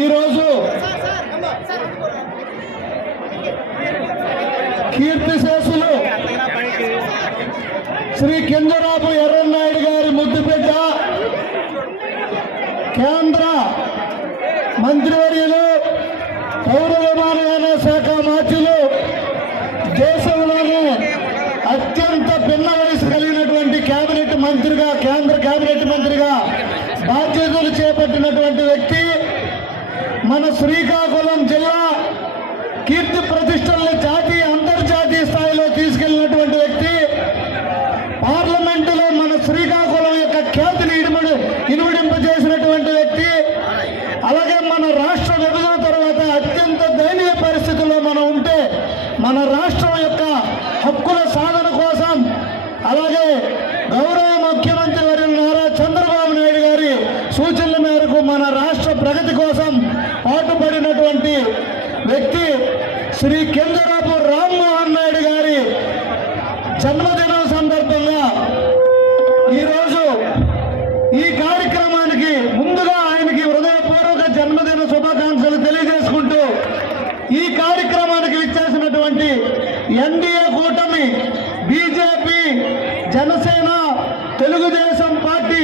ఈరోజు కీర్తిశేషులు శ్రీ కింజరాపు ఎర్రన్నాయుడు గారి ముద్దుబిడ్డ కేంద్ర మంత్రివర్యులు పౌర విమానయాన శాఖ మంత్రులు దేశంలోనే అత్యంత భిన్న వయసు కలిగినటువంటి కేబినెట్ మంత్రిగా కేంద్ర కేబినెట్ మంత్రిగా బాధ్యతలు చేపట్టినటువంటి వ్యక్తి మన శ్రీకాకుళం జిల్లా కీర్తి ప్రతిష్టలను జాతీయ అంతర్జాతీయ స్థాయిలో తీసుకెళ్లినటువంటి వ్యక్తి పార్లమెంటులో మన శ్రీకాకుళం యొక్క ఖ్యాతిని ఇనుమడింపజేసినటువంటి వ్యక్తి అలాగే మన రాష్ట్ర విభజన తర్వాత అత్యంత దయనీయ పరిస్థితుల్లో మనం ఉంటే మన రాష్ట్రం యొక్క హక్కుల సాధన కోసం అలాగే గౌరవ ముఖ్యమంత్రి వర్యులు నారా చంద్రబాబు నాయుడు గారి సూచనల మేరకు మన రాష్ట్ర ప్రగతి కోసం పాటుపడినటువంటి వ్యక్తి శ్రీ కింజరాపు రామ్మోహన్ నాయుడు గారి జన్మదినం సందర్భంగా ఈరోజు ఈ కార్యక్రమానికి ముందుగా ఆయనకి హృదయపూర్వక జన్మదిన శుభాకాంక్షలు తెలియజేసుకుంటూ ఈ కార్యక్రమానికి విచ్చేసినటువంటి ఎన్డీఏ కూటమి బీజేపీ జనసేన తెలుగుదేశం పార్టీ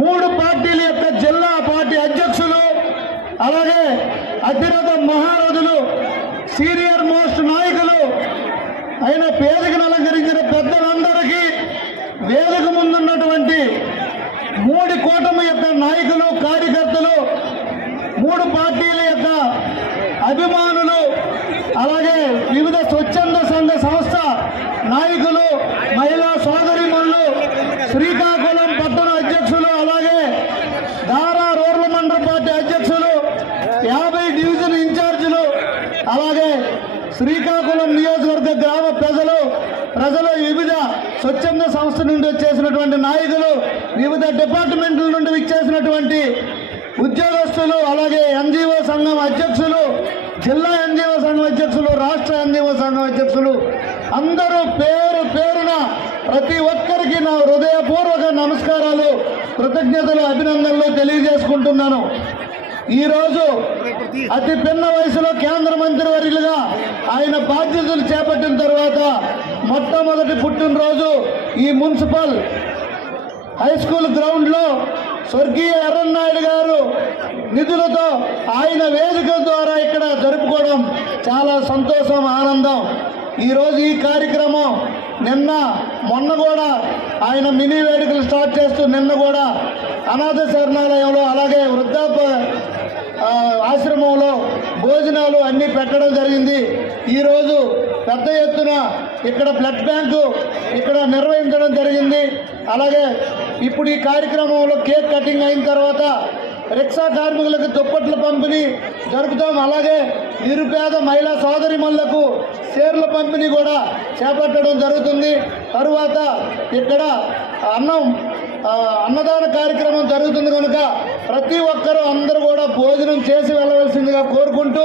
3 పార్టీల యొక్క జిల్లా పార్టీ అధ్యక్షులు అలాగే అతిరథ మహారథులు సీనియర్ మోస్ట్ నాయకులు అయిన వేదికను అలంకరించిన పెద్దలందరికీ వేదిక ముందున్నటువంటి 3 కూటమి యొక్క నాయకులు కార్యకర్తలు 3 పార్టీల యొక్క అభిమానులు అలాగే వివిధ స్వచ్ఛంద సంఘ సంస్థ నాయకులు మహిళా సోదరీమణులు శ్రీకాకుళం పట్టణ అధ్యక్షులు అలాగే దారా రూరల్ మండల పార్టీ అధ్యక్షులు 50 డివిజన్ ఇన్ఛార్జీలు అలాగే శ్రీకాకుళం నియోజకవర్గ గ్రామ ప్రజలు వివిధ స్వచ్ఛంద సంస్థ నుండి వచ్చేసినటువంటి నాయకులు వివిధ డిపార్ట్మెంట్ల నుండి విచ్చేసినటువంటి ఉద్యోగస్తులు అలాగే ఎన్జిఓ సంఘం అధ్యక్షులు జిల్లా ఎన్జిఓ సంఘం అధ్యక్షులు రాష్ట్ర ఎన్జిఓ సంఘం అధ్యక్షులు అందరూ పేరు పేరున ప్రతి ఒక్కరికి నా హృదయపూర్వక నమస్కారాలు కృతజ్ఞతలు అభినందనలు తెలియజేసుకుంటున్నాను. ఈరోజు అతి పిన్న వయసులో కేంద్ర మంత్రివర్యులుగా ఆయన బాధ్యతలు చేపట్టిన తర్వాత మొట్టమొదటి పుట్టినరోజు ఈ మున్సిపల్ హై స్కూల్ గ్రౌండ్లో స్వర్గీయ ఎర్రన్నాయుడు గారు నిధులతో ఆయన వేదిక ద్వారా ఇక్కడ జరుపుకోవడం చాలా సంతోషం ఆనందం. ఈరోజు ఈ కార్యక్రమం మొన్న కూడా ఆయన మినీ వేడుకలు స్టార్ట్ చేస్తూ నిన్న కూడా అనాథ శరణాలయంలో అలాగే వృద్ధాప్య ఆశ్రమంలో భోజనాలు అన్నీ పెట్టడం జరిగింది. ఈరోజు పెద్ద ఎత్తున ఇక్కడ బ్లడ్ బ్యాంకు ఇక్కడ నిర్వహించడం జరిగింది. అలాగే ఇప్పుడు ఈ కార్యక్రమంలో కేక్ కటింగ్ అయిన తర్వాత రిక్షా కార్మికులకు దుప్పట్ల పంపిణీ జరుపుతాం. అలాగే నిరుపేద మహిళా సోదరిమణులకు చీరల పంపిణీ కూడా చేపట్టడం జరుగుతుంది. తరువాత ఇక్కడ అన్నదాన కార్యక్రమం జరుగుతుంది కనుక ప్రతి ఒక్కరూ అందరూ కూడా భోజనం చేసి వెళ్ళవలసిందిగా కోరుకుంటూ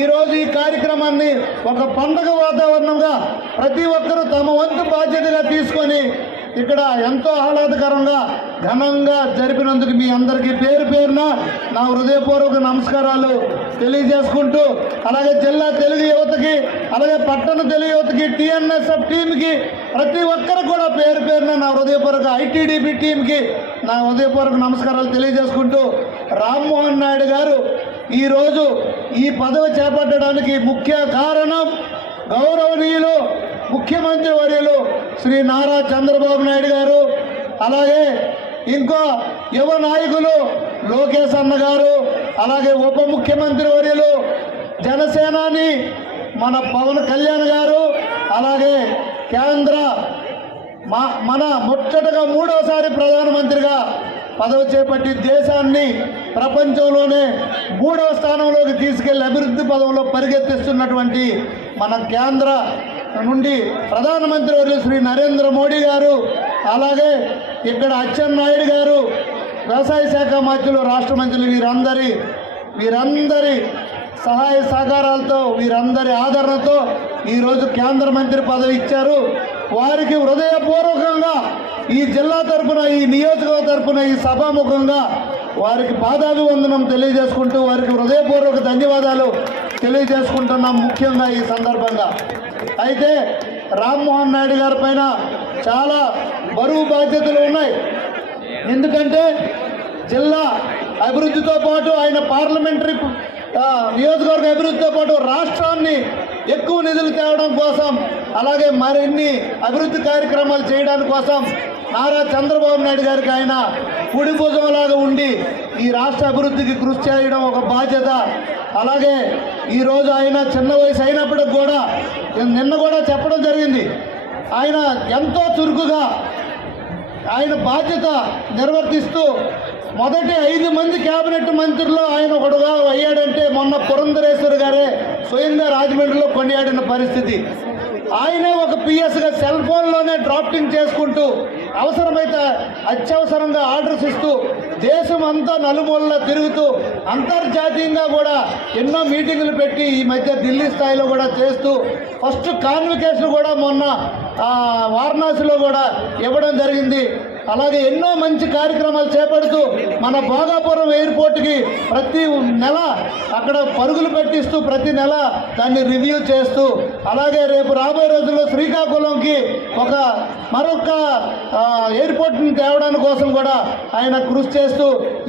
ఈరోజు ఈ కార్యక్రమాన్ని ఒక పండుగ వాతావరణంగా ప్రతి ఒక్కరూ తమ వంతు బాధ్యతగా తీసుకొని ఇక్కడ ఎంతో ఆహ్లాదకరంగా ఘనంగా జరిపినందుకు మీ అందరికీ పేరు పేరున నా హృదయపూర్వక నమస్కారాలు తెలియజేసుకుంటూ అలాగే జిల్లా తెలుగు యువతకి అలాగే పట్టణ తెలుగు యువతకి టీఎన్ఎస్ఎఫ్ టీంకి ప్రతి ఒక్కరికి కూడా పేరు పేరున నా హృదయపూర్వక ఐటీడీపీ టీంకి నా హృదయపూర్వక నమస్కారాలు తెలియజేసుకుంటూ రామ్మోహన్ నాయుడు గారు ఈరోజు ఈ పదవి చేపట్టడానికి ముఖ్య కారణం గౌరవనీయులు ముఖ్యమంత్రి వర్యులు శ్రీ నారా చంద్రబాబు నాయుడు గారు అలాగే ఇంకో యువ నాయకులు లోకేష్ అన్న గారు అలాగే ఉప ముఖ్యమంత్రి వర్యులు జనసేనాని మన పవన్ కళ్యాణ్ గారు అలాగే కేంద్ర మన ముచ్చటగా 3వసారి ప్రధానమంత్రిగా పదవి చేపట్టి దేశాన్ని ప్రపంచంలోనే 3వ స్థానంలోకి తీసుకెళ్లి అభివృద్ధి పదంలో పరిగెత్తిస్తున్నటువంటి మన కేంద్ర నుండి ప్రధానమంత్రి వర్యులు శ్రీ నరేంద్ర మోడీ గారు అలాగే ఇక్కడ అచ్చెన్నాయుడు గారు వ్యవసాయ శాఖ మంత్రులు రాష్ట్ర మంత్రులు వీరందరి సహాయ సహకారాలతో వీరందరి ఆదరణతో ఈరోజు కేంద్ర మంత్రి పదవి ఇచ్చారు. వారికి హృదయపూర్వకంగా ఈ జిల్లా తరపున ఈ నియోజకవర్గ తరపున ఈ సభాముఖంగా వారికి పాదాభివందనం తెలియజేసుకుంటూ వారికి హృదయపూర్వక ధన్యవాదాలు తెలియజేసుకుంటున్నాం ముఖ్యంగా ఈ సందర్భంగా. అయితే రామ్మోహన్ నాయుడు గారి పైన చాలా బరువు బాధ్యతలు ఉన్నాయి. ఎందుకంటే జిల్లా అభివృద్ధితో పాటు ఆయన పార్లమెంటరీ నియోజకవర్గ అభివృద్ధితో పాటు రాష్ట్రాన్ని ఎక్కువ నిధులు తేవడం కోసం, అలాగే మరిన్ని అభివృద్ధి కార్యక్రమాలు చేయడానికి కోసం నారా చంద్రబాబు నాయుడు గారికి ఆయన కుడి భుజంలాగా ఉండి ఈ రాష్ట్ర అభివృద్ధికి కృషి చేయడం ఒక బాధ్యత. అలాగే ఈరోజు ఆయన చిన్న వయసు అయినప్పటికి కూడా నిన్న కూడా చెప్పడం జరిగింది, ఆయన ఎంతో చురుకుగా ఆయన బాధ్యత నిర్వర్తిస్తూ మొదటి 5 మంది కేబినెట్ మంత్రుల్లో ఆయన ఒకడుగా అయ్యాడంటే మొన్న పురంధరేశ్వరి గారే స్వయంగా రాజమండ్రిలో కొనియాడిన పరిస్థితి. ఆయనే ఒక పిఎస్గా సెల్ ఫోన్లోనే డ్రాఫ్టింగ్ చేసుకుంటూ అవసరమైతే అత్యవసరంగా ఆర్డర్స్ ఇస్తూ దేశం అంతా నలుమూలలా తిరుగుతూ అంతర్జాతీయంగా కూడా ఎన్నో మీటింగులు పెట్టి ఈ మధ్య ఢిల్లీ స్థాయిలో కూడా చేస్తూ ఫస్ట్ కాన్వికేషన్ కూడా మొన్న వారణాసిలో కూడా ఇవ్వడం జరిగింది. అలాగే ఎన్నో మంచి కార్యక్రమాలు చేపడుతూ మన భోగాపురం ఎయిర్పోర్ట్కి ప్రతి నెల అక్కడ పరుగులు పెట్టిస్తూ ప్రతి నెల దాన్ని రివ్యూ చేస్తూ, అలాగే రేపు రాబోయే రోజుల్లో శ్రీకాకుళంకి మరొక ఎయిర్పోర్ట్ని తేవడానికి కోసం కూడా ఆయన కృషి చేస్తూ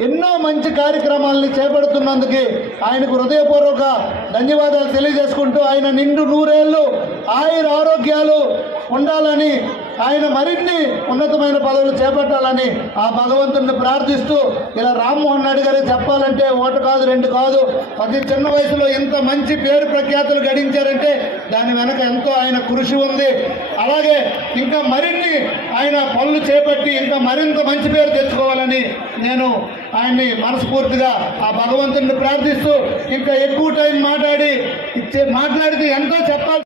ఎన్నో మంచి కార్యక్రమాలని చేపడుతున్నందుకు ఆయనకు హృదయపూర్వక ధన్యవాదాలు తెలియజేసుకుంటూ ఆయన నిండు 100 ఏళ్ళు ఆయుర ఆరోగ్యాలు ఉండాలని, ఆయన మరిన్ని ఉన్నతమైన పదవులు చేపట్టాలని ఆ భగవంతుడిని ప్రార్థిస్తూ, ఇలా రామ్మోహన్ నాయుడు గారు చెప్పాలంటే 1 కాదు 2 కాదు, అతి చిన్న వయసులో ఇంత మంచి పేరు ప్రఖ్యాతులు గడించారంటే దాని వెనక ఎంతో ఆయన కృషి ఉంది. అలాగే ఇంకా మరిన్ని ఆయన పనులు చేపట్టి ఇంకా మరింత మంచి పేరు తెచ్చుకోవాలని నేను ఆయన్ని మనస్ఫూర్తిగా ఆ భగవంతుడిని ప్రార్థిస్తూ, ఇంకా ఎక్కువ టైం మాట్లాడితే ఎంతో చెప్పాలి.